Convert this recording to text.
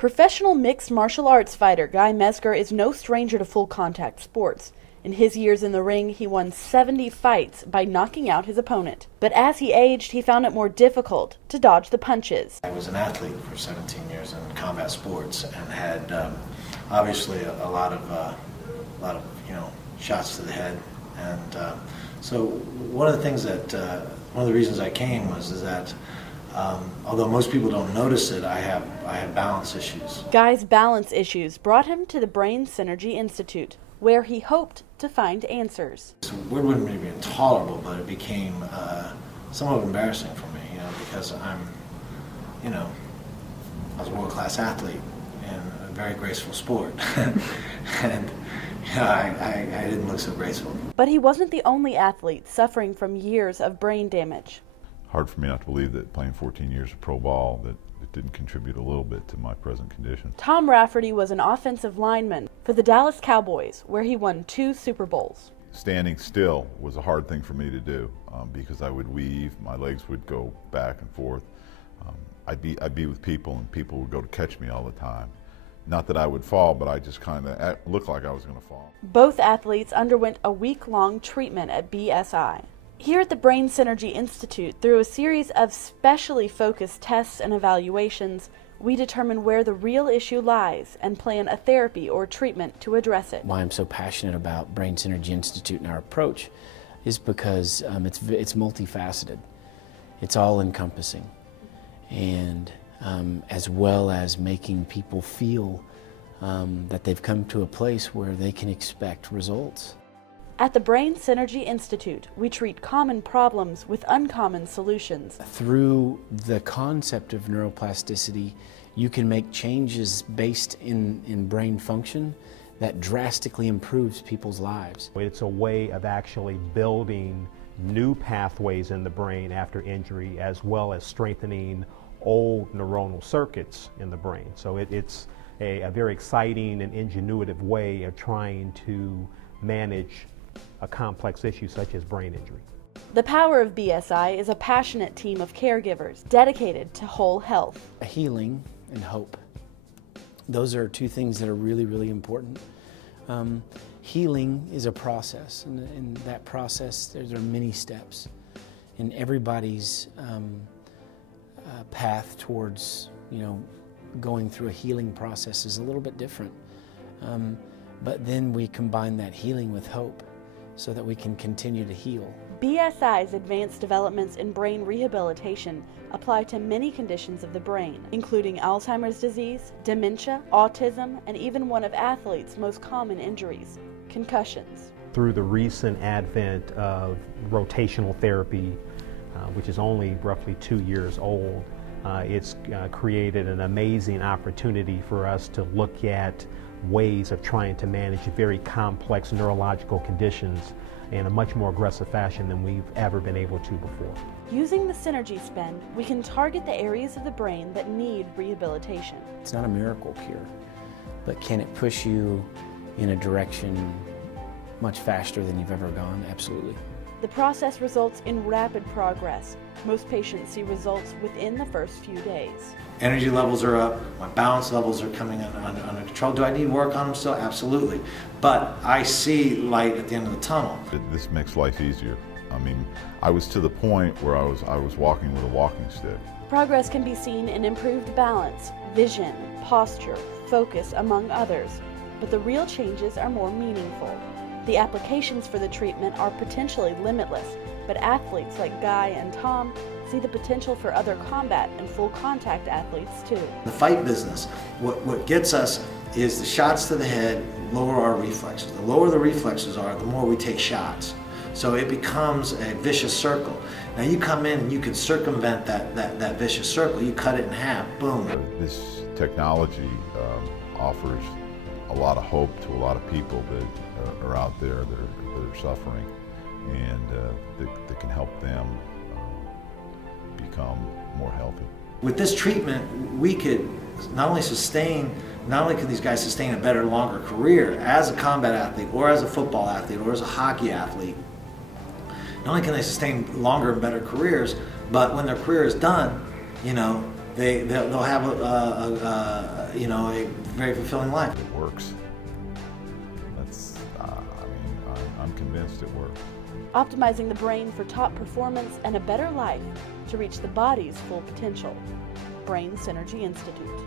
Professional mixed martial arts fighter Guy Mezger is no stranger to full contact sports. In his years in the ring, he won 70 fights by knocking out his opponent. But as he aged, he found it more difficult to dodge the punches. I was an athlete for 17 years in combat sports and had obviously a lot of shots to the head. And so one of the things that one of the reasons I came is that although most people don't notice it, I have balance issues. Guy's balance issues brought him to the Brain Synergy Institute, where he hoped to find answers. The word wouldn't be intolerable, but it became somewhat embarrassing for me, because I was a world-class athlete in a very graceful sport, and I didn't look so graceful. But he wasn't the only athlete suffering from years of brain damage. Hard for me not to believe that playing 14 years of pro ball, that it didn't contribute a little bit to my present condition. Tom Rafferty was an offensive lineman for the Dallas Cowboys, where he won 2 Super Bowls. Standing still was a hard thing for me to do because I would weave, my legs would go back and forth. I'd be with people and people would go to catch me all the time. Not that I would fall, but I just kind of looked like I was going to fall. Both athletes underwent a week-long treatment at BSI. Here at the Brain Synergy Institute, through a series of specially focused tests and evaluations, we determine where the real issue lies and plan a therapy or treatment to address it. Why I'm so passionate about Brain Synergy Institute and our approach is because it's multifaceted. It's all-encompassing, and as well as making people feel that they've come to a place where they can expect results. At the Brain Synergy Institute, we treat common problems with uncommon solutions. Through the concept of neuroplasticity, you can make changes based in brain function that drastically improves people's lives. It's a way of actually building new pathways in the brain after injury, as well as strengthening old neuronal circuits in the brain. So it's a very exciting and ingenuitive way of trying to manage a complex issue such as brain injury. The power of BSI is a passionate team of caregivers dedicated to whole health. Healing and hope. Those are 2 things that are really, really important. Healing is a process, and in that process there are many steps. And everybody's path towards going through a healing process is a little bit different. But then we combine that healing with hope so that we can continue to heal. BSI's advanced developments in brain rehabilitation apply to many conditions of the brain, including Alzheimer's disease, dementia, autism, and even one of athletes' most common injuries, concussions. Through the recent advent of rotational therapy, which is only roughly 2 years old, it's created an amazing opportunity for us to look at ways of trying to manage very complex neurological conditions in a much more aggressive fashion than we've ever been able to before. Using the Synergy Spin, we can target the areas of the brain that need rehabilitation. It's not a miracle cure, but can it push you in a direction much faster than you've ever gone? Absolutely. The process results in rapid progress. Most patients see results within the first few days. Energy levels are up, my balance levels are coming under control. Do I need work on them still? Absolutely. But I see light at the end of the tunnel. This makes life easier. I mean, I was to the point where I was walking with a walking stick. Progress can be seen in improved balance, vision, posture, focus, among others. But the real changes are more meaningful. The applications for the treatment are potentially limitless, but athletes like Guy and Tom see the potential for other combat and full contact athletes too. The fight business, what gets us is the shots to the head lower our reflexes. The lower the reflexes are, the more we take shots. So it becomes a vicious circle. Now you come in and you can circumvent that vicious circle. You cut it in half, boom. This technology offers a lot of hope to a lot of people that are out there that are suffering, and that can help them become more healthy. With this treatment, we could not only can these guys sustain a better, longer career as a combat athlete, or as a football athlete, or as a hockey athlete. Not only can they sustain longer and better careers, but when their career is done, they'll have you know, a very fulfilling life. It works. That's, I mean, I'm convinced it works. Optimizing the brain for top performance and a better life to reach the body's full potential. Brain Synergy Institute.